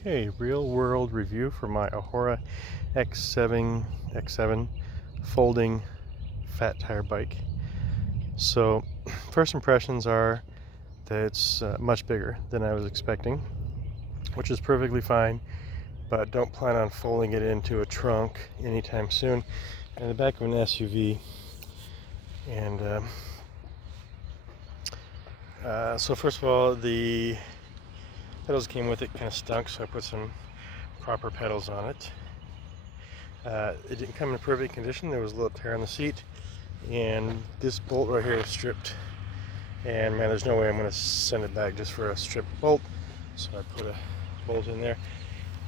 Okay, real world review for my Eahora X7 folding fat tire bike. So first impressions are that it's much bigger than I was expecting, which is perfectly fine, but don't plan on folding it into a trunk anytime soon. In the back of an SUV. And so first of all, the pedals came with it kind of stunk, so I put some proper pedals on it. It didn't come in perfect condition. There was a little tear on the seat, and this bolt right here is stripped, and man, there's no way I'm going to send it back just for a stripped bolt, so I put a bolt in there,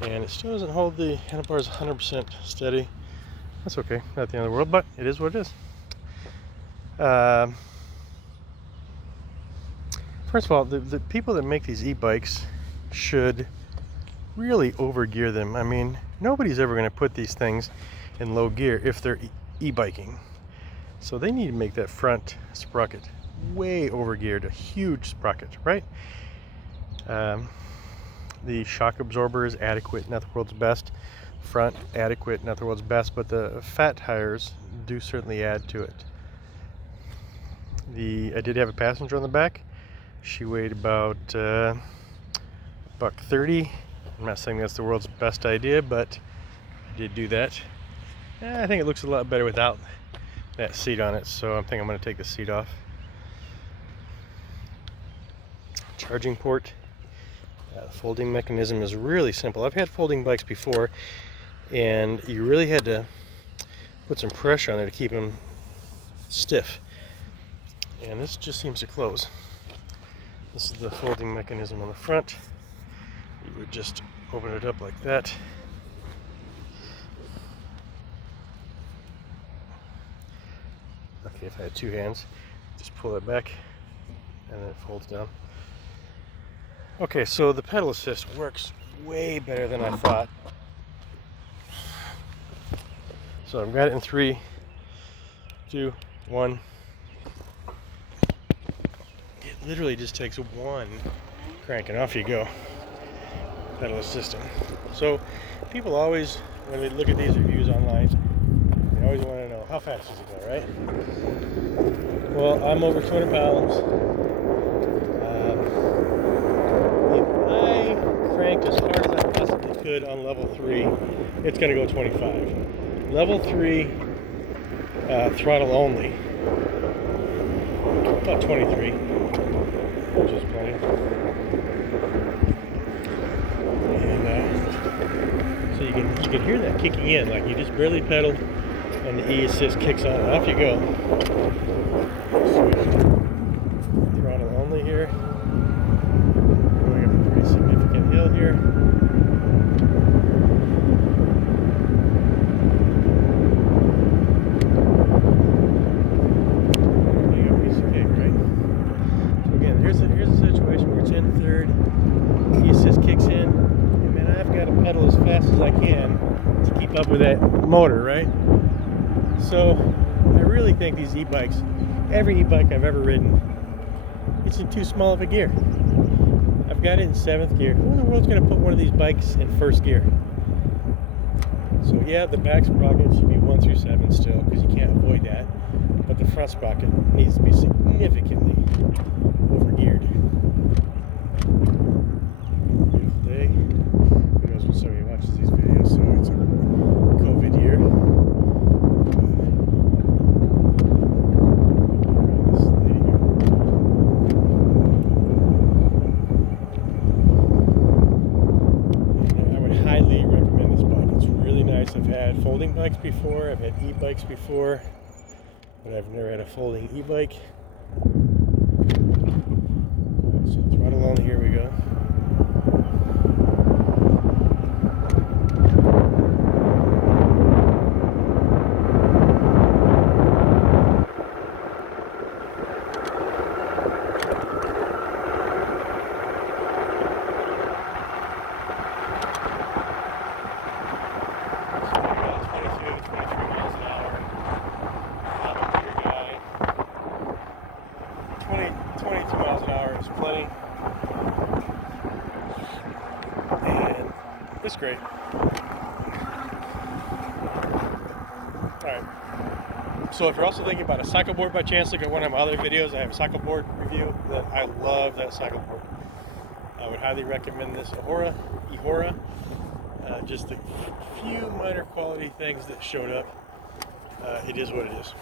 and it still doesn't hold the handlebars 100% steady. That's okay, not the end of the world, but it is what it is. First of all, the people that make these e-bikes should really overgear them. I mean, nobody's ever going to put these things in low gear if they're e-biking. So they need to make that front sprocket way overgeared, a huge sprocket, right? The shock absorber is adequate, not the world's best. Front, adequate, not the world's best, but the fat tires do certainly add to it. I did have a passenger on the back. She weighed about $130. I'm not saying that's the world's best idea, but I did do that. I think it looks a lot better without that seat on it, so I think I'm going to take the seat off. Charging port. The folding mechanism is really simple. I've had folding bikes before, and you really had to put some pressure on there to keep them stiff. And this just seems to close. This is the folding mechanism on the front. You would just open it up like that. Okay, if I had two hands, just pull it back and then it folds down. Okay, so the pedal assist works way better than I thought. So I've got it in 3, 2, 1. It literally just takes one crank and off you go. Pedal assisting. So people always, when they look at these reviews online, they always want to know how fast does it go, right? Well, I'm over 200 pounds. If I cranked as hard as I possibly could on level 3, it's going to go 25. Level 3 throttle only, about 23, which is plenty. So you can hear that kicking in, like you just barely pedal and the E-assist kicks on and off you go. Throttle only here. Going up a pretty significant hill here. There you go, piece of cake, right? So again, here's a situation where it's in third, E-assist kicks in. I've got to pedal as fast as I can to keep up with that motor, right? So I really think these e-bikes, every e-bike I've ever ridden, it's in too small of a gear. I've got it in 7th gear. Who in the world's going to put one of these bikes in 1st gear? So yeah, the back sprocket should be 1 through 7 still, because you can't avoid that. But the front sprocket needs to be significantly overgeared. Beautiful day. Somebody watches these videos, so it's a COVID year. I would highly recommend this bike. It's really nice. I've had folding bikes before, I've had e-bikes before, but I've never had a folding e-bike. So throttle on, here we go. It's great. Alright. So if you're also thinking about a cycle board by chance, look at one of my other videos. I have a cycle board review. That I love that cycle board. I would highly recommend this Eahora. Just a few minor quality things that showed up. It is what it is.